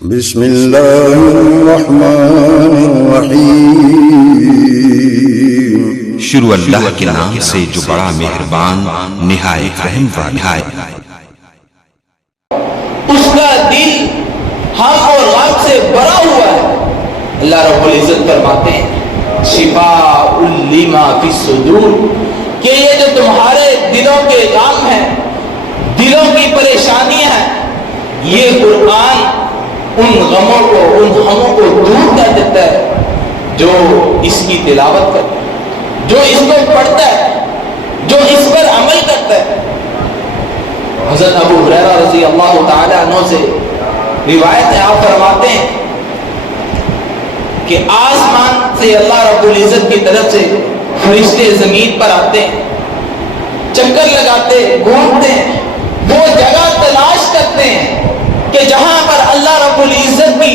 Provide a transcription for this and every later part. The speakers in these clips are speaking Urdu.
بسم اللہ الرحمن الرحیم۔ شروع اللہ کے نام سے جو بڑا مہربان نہایت رحم والا ہے۔ اس کا دل ہم اور غم سے بھرا ہوا ہے۔ اللہ رب العزت فرماتے ہیں شفاء لما فی الصدور، کہ یہ جو تمہارے دلوں کے غم ہیں، دلوں کی پریشانیاں ہیں، یہ قرآن ان غموں کو، ان غموں کو دور کر دیتا ہے جو اس کی تلاوت کرتا ہے، جو اس کو پڑھتا ہے، جو اس پر عمل کرتا ہے۔ حضرت ابو ہریرہ رضی اللہ تعالی عنہ سے روایت ہے، آپ فرماتے ہیں کہ آسمان سے اللہ رب العزت کی طرف سے فرشتے زمین پر آتے ہیں، چکر لگاتے، گھومتے ہیں، وہ جگہ تلاش کرتے ہیں کہ جہاں پر اللہ رب العزت کی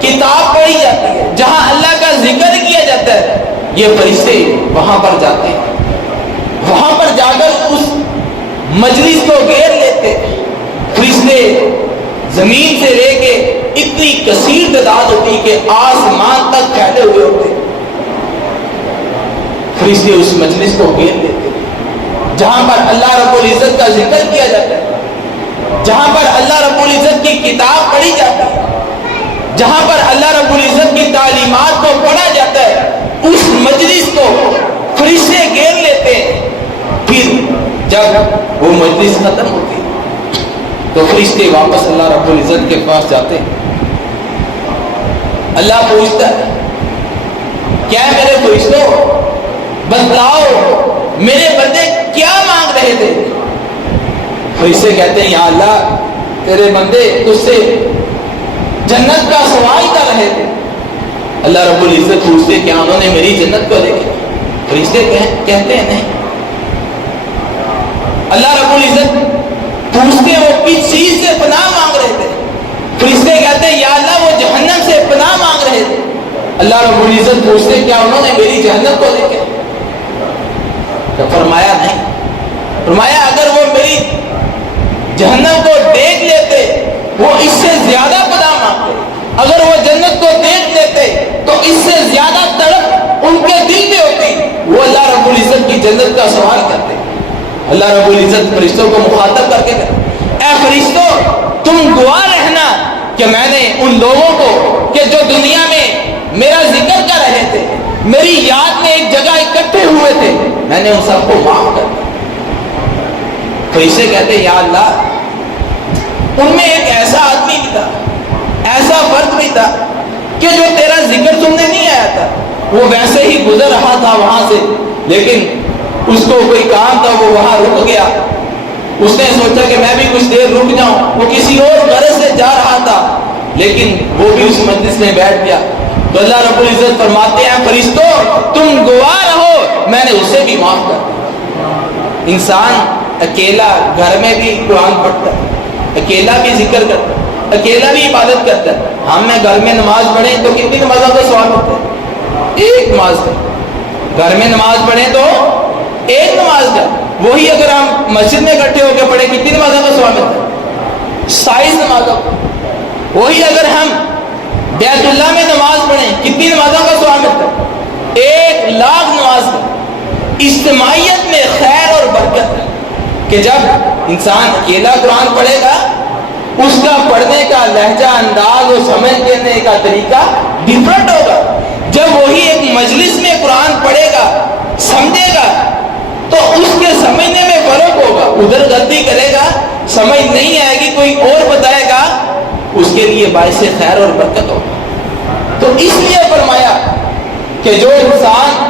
کتاب پڑھی جاتی ہے، جہاں اللہ کا ذکر کیا جاتا ہے، یہ فرشتے وہاں پر جاتے ہیں، وہاں پر جا کر اس مجلس کو گھیر لیتے۔ فرشتے زمین سے لے کے اتنی کثیر تعداد ہوتی کہ آسمان تک پھیلے ہوئے ہوتے، فرشتے اس مجلس کو گھیر لیتے جہاں پر اللہ رب العزت کا ذکر کیا جاتا ہے، جہاں پر اللہ رب العزت کی کتاب پڑھی جاتی ہے، جہاں پر اللہ رب العزت کی تعلیمات کو پڑھا جاتا ہے، اس مجلس کو فرشتے گھیر لیتے ہیں۔ پھر جب وہ مجلس ختم ہوتی ہے تو فرشتے واپس اللہ رب العزت کے پاس جاتے ہیں۔ اللہ پوچھتا ہے کیا میرے فرشتوں بتلاؤ میرے بندے کیا مانگ رہے تھے؟ فرشتے کہتے ہیں یا اللہ تیرے بندے تجھ سے جنت کا سوال کر رہے تھے۔ اللہ رب العزت پوچھتے کیا انہوں نے میری جنت کو دیکھا؟ فرشتے کہتے ہیں نہیں۔ اللہ رب العزت پوچھتے وہ کس چیز سے پناہ مانگ رہے تھے؟ فرشتے کہتے ہیں یا اللہ وہ جہنم سے پناہ مانگ رہے تھے۔ اللہ رب العزت پوچھتے کیا انہوں نے میری جہنم کو دیکھا؟ تو فرمایا نہیں۔ فرمایا اگر وہ میری جہنم کو دیکھ لیتے وہ اس سے زیادہ پناہ مانگتے، اگر وہ جنت کو دیکھ لیتے تو اس سے زیادہ تڑپ ان کے دل میں ہوتی، وہ اللہ رب العزت کی جنت کا سوال کرتے۔ اللہ رب العزت فرشتوں کو مخاطب کر کے کہتے اے فرشتوں تم گواہ رہنا کہ میں نے ان لوگوں کو کہ جو دنیا میں میرا ذکر کر رہے تھے، میری یاد میں ایک جگہ اکٹھے ہوئے تھے، میں نے ان سب کو معاف کر دیا۔ فرشتے کہتے یا اللہ ان میں ایک ایسا آدمی بھی تھا، ایسا فرد بھی تھا کہ جو تیرا ذکر سننے نہیں آیا تھا، وہ ویسے ہی گزر رہا تھا وہاں سے، لیکن اس کو کوئی کام تھا وہ وہاں رک گیا، اس نے سوچا کہ میں بھی کچھ دیر رک جاؤں، وہ کسی اور غرض سے جا رہا تھا لیکن وہ بھی اس مجلس میں بیٹھ گیا۔ تو اللہ رب العزت فرماتے ہیں فرشتوں تم گواہ رہو میں نے اسے بھی معاف کر دیا۔ انسان اکیلا گھر میں بھی قرآن پڑھتا ہے، اکیلا بھی ذکر کرتا ہے، اکیلا بھی عبادت کرتا ہے۔ ہم نے گھر میں نماز پڑھیں تو کتنی نمازوں کا سوال ہوتا ہے؟ ایک نماز کا۔ گھر میں نماز پڑھیں تو ایک نماز کا، وہی اگر ہم مسجد میں اکٹھے ہو کے پڑھیں کتنی نمازوں کا سوال ہوتا ہے؟ 27 نمازوں کا۔ وہی اگر ہم بیت اللہ میں نماز پڑھیں کتنی نمازوں کا سوال ہوتا ہے؟ 1,00,000 نماز کا۔ اجتماعیت میں خیر اور برکت ہے کہ جب انسان اکیلا قرآن پڑھے گا اس کا پڑھنے کا لہجہ، انداز اور سمجھ لینے کا طریقہ ڈیفرنٹ ہوگا۔ جب وہی ایک مجلس میں قرآن پڑھے گا سمجھے گا تو اس کے سمجھنے میں فرق ہوگا، ادھر غلطی کرے گا سمجھ نہیں آئے گی، کوئی اور بتائے گا اس کے لیے باعث خیر اور برکت ہوگا۔ تو اس لیے فرمایا کہ جو انسان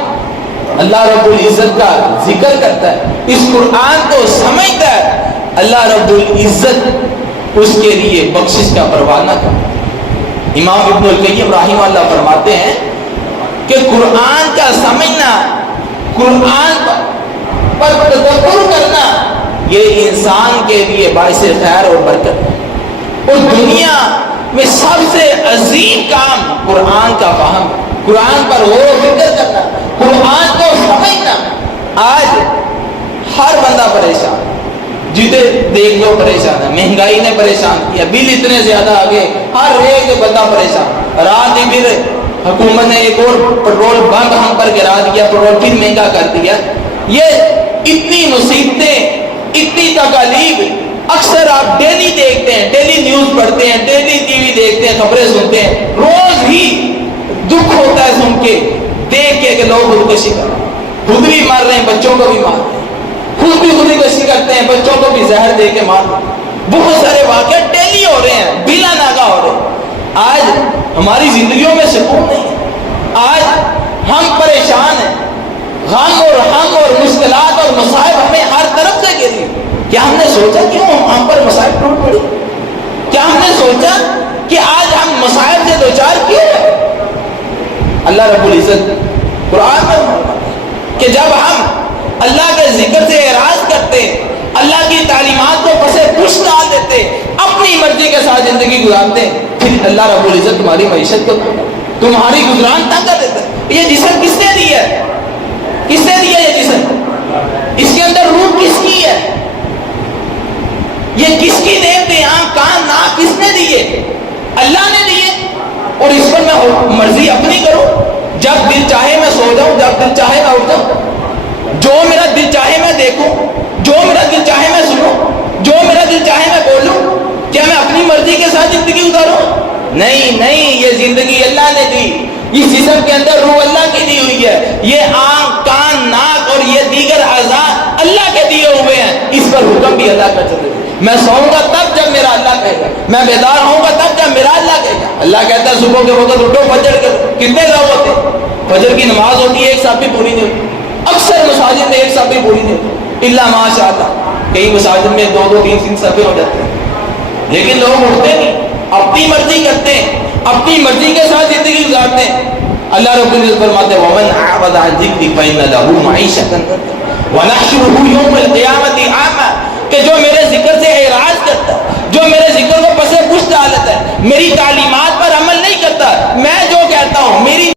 اللہ رب العزت کا ذکر کرتا ہے، اس قرآن کو سمجھتا ہے، اللہ رب العزت اس کے لیے بخشش کا پروانہ کرتا ہے۔ امام ابن القیم رحمہ اللہ فرماتے ہیں کہ قرآن کا سمجھنا، قرآن پر تدبر کرنا یہ انسان کے لیے باعث خیر اور برکت ہے۔ اور دنیا میں سب سے عظیم کام قرآن کا فہم، قرآن پر غور و فکر کرنا، قرآن کو سمجھنا۔ آج ہر بندہ پریشان، جتنے دیکھ لو پریشان ہے، مہنگائی نے پریشان کیا، بل اتنے زیادہ آگے، ہر ایک بندہ پریشان۔ رات ہی پھر حکومت نے ایک اور پیٹرول بند ہم پر گرا دیا، پیٹرول پھر مہنگا کر دیا۔ یہ اتنی مصیبتیں، اتنی تکالیف اکثر آپ ڈیلی دیکھتے ہیں، ڈیلی نیوز پڑھتے ہیں، ڈیلی ٹی وی دیکھتے ہیں، خبریں سنتے ہیں، روز ہی دکھ ہوتا ہے سن کے، دیکھ کے کہ لوگ خودکشی کر رہے ہیں، خود بھی مر رہے ہیں، بچوں کو بھی مار رہے ہیں، خود بھی خودکشی کرتے ہیں، بچوں کو بھی زہر دے کے مار رہے ہیں۔ بہت سارے واقعات ڈیلی ہو رہے ہیں، بلا ناگا ہو رہے ہیں۔ آج ہماری زندگیوں میں سکون نہیں ہے، آج ہم پریشان ہیں، غم اور مشکلات اور مصائب ہمیں ہر طرف سے گھیری۔ کیا ہم نے سوچا کہ ہم پر مصائب ٹوٹ پڑے؟ کیا ہم نے سوچا کہ آج ہم مصائب سے دوچار کیوں ہیں؟ اللہ رب العزت قرآن میں فرماتا ہے کہ جب ہم اللہ کے ذکر سے اعراض کرتے، اللہ کی تعلیمات کو پسے پش ڈال دیتے، اپنی مرضی کے ساتھ زندگی گزارتے، پھر اللہ رب العزت تمہاری معیشت کو تمہاری گزران تنگ کر دیتا ہے۔ یہ جسم کس نے دیا ہے؟ کس نے دیا یہ جسم؟ اس کے اندر روح کس کی ہے؟ یہ کس کی نعمتیں، آنکھ کان ناک کس نے دیے؟ اللہ نے دیے، اور اس پر میں مرضی اپنی کروں، جب دل چاہے میں سو جاؤں، جب دل چاہے میں اٹھ جاؤں، جو میرا دل چاہے میں دیکھوں، جو میرا دل چاہے میں سنوں، جو میرا دل چاہے میں بولوں۔ کیا میں اپنی مرضی کے ساتھ زندگی گزاروں؟ نہیں، یہ زندگی اللہ نے دی، اس جسم کے اندر روح اللہ کی دی ہوئی ہے، یہ آنکھ کان ناک اور یہ دیگر اعضاء اللہ کے دیے ہوئے ہیں، اس پر حکم بھی اللہ کا چلے۔ میں سوؤں گا تب جب میرا اللہ کہے گا، میں بیدار ہوں گا تب جب میرا اللہ کہے گا۔ اللہ کہتا ہے صبح کے وقت اٹھو، فجر کے کتنے لوگ ہوتے ہیں؟ فجر کی نماز ہوتی ہے، ایک ساتھ بھی پوری نہیں ہوتی، اکثر مساجد میں ایک ساتھ بھی پوری نہیں ہوتی، الا ماشاء اللہ، کئی مساجد میں 2 3 صفحے ہو جاتے ہیں، لیکن لوگ اٹھتے نہیں، اپنی مرضی کرتے ہیں، اپنی مرضی کے ساتھ زندگی گزارتے ہیں۔ اللہ رب العزت فرماتے ہیں وَمَنْ أَعْرَضَ عَنْ ذِكْرِي فَإِنَّ لَهُ مَعِيشَةً ضَنكًا وَنَحْشُرُهُ يَوْمَ الْقِيَامَةِ أَعْمَىٰ، کہ جو میرے ذکر سے اعراض کرتا ہے، جو میرے ذکر کو پسے پش ڈالتا ہے، میری تعلیمات پر